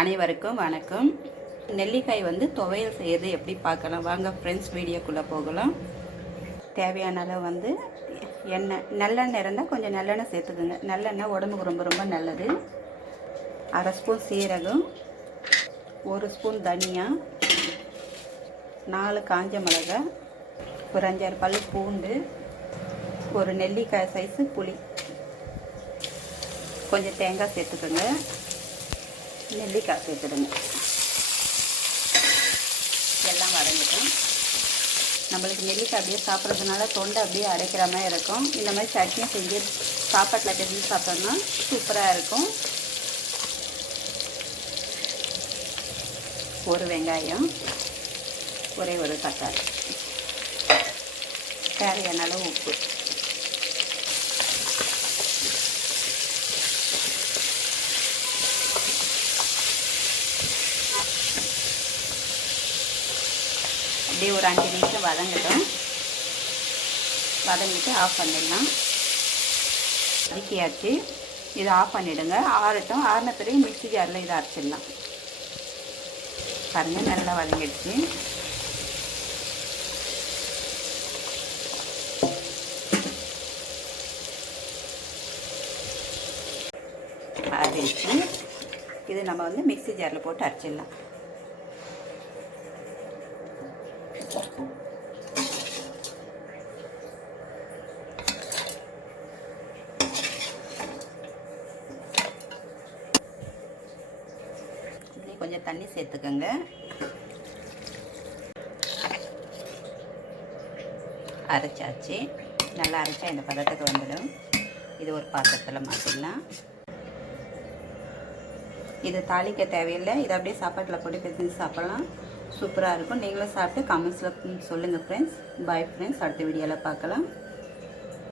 அனைவருக்கும் வணக்கம். நெல்லிக்காய் துவையல் செய்யறது எப்படி பார்க்கலாம் வாங்க ஃப்ரெண்ட்ஸ், வீடியோக்குள்ளே போகலாம். தேவையான அளவு எண்ணெய், நல்லெண்ணெய் இருந்தால் கொஞ்சம் நல்லெண்ணெய் சேர்த்துக்குங்க. நல்லெண்ணெய் உடம்புக்கு ரொம்ப ரொம்ப நல்லது. அரை ஸ்பூன் சீரகம், 1 ஸ்பூன் தனியா, 4 காஞ்ச மிளகாய், ஒரு 5-6 பல் பூண்டு, ஒரு நெல்லிக்காய் சைஸு புளி, கொஞ்சம் தேங்காய் சேர்த்துக்கோங்க. நெல்லிக்காய் சேர்த்துடுங்க. எல்லாம் வதங்கிட்டோம். நம்மளுக்கு நெல்லிக்காய் அப்படியே சாப்பிட்றதுனால தொண்டை அப்படியே அடைக்கிற மாதிரி இருக்கும். இந்த மாதிரி சட்னியும் செஞ்சு சாப்பாட்டில் செஞ்சு சாப்பிட்டோம்னா சூப்பராக இருக்கும். ஒரு வெங்காயம், ஒரே ஒரு தக்காளி, தேவையான அளவு உப்பு, அப்படியே ஒரு 5 நிமிஷம் வதங்கட்டும். வதங்கிட்டு ஆஃப் பண்ணிடலாம். வதக்கியாச்சு. இதை ஆஃப் பண்ணிவிடுங்க. ஆறட்டும். ஆறின பிறகு மிக்ஸி ஜாரில் இதை அரைச்சிடலாம். பாருங்கள், நல்லா வதங்கிடுச்சு. அரைச்சி இது நம்ம மிக்ஸி ஜாரில் போட்டு அரைச்சிடலாம். கொஞ்சம் தண்ணி சேர்த்துக்கோங்க. அரைச்சாச்சு. நல்லா அரைச்சா இந்த பதத்துக்கு வந்துடும். இது ஒரு பாத்திரத்தில் மாற்றிடலாம். இது தாளிக்க தேவையில்லை. இதை அப்படியே சாப்பாட்டில் போட்டு பிசைஞ்சு சாப்பிட்லாம். சூப்பராக இருக்கும். நீங்களும் சாப்பிட்டு கமெண்ட்ஸில் சொல்லுங்கள் ஃப்ரெண்ட்ஸ். Bye friends. அடுத்த வீடியோவில் பார்க்கலாம்.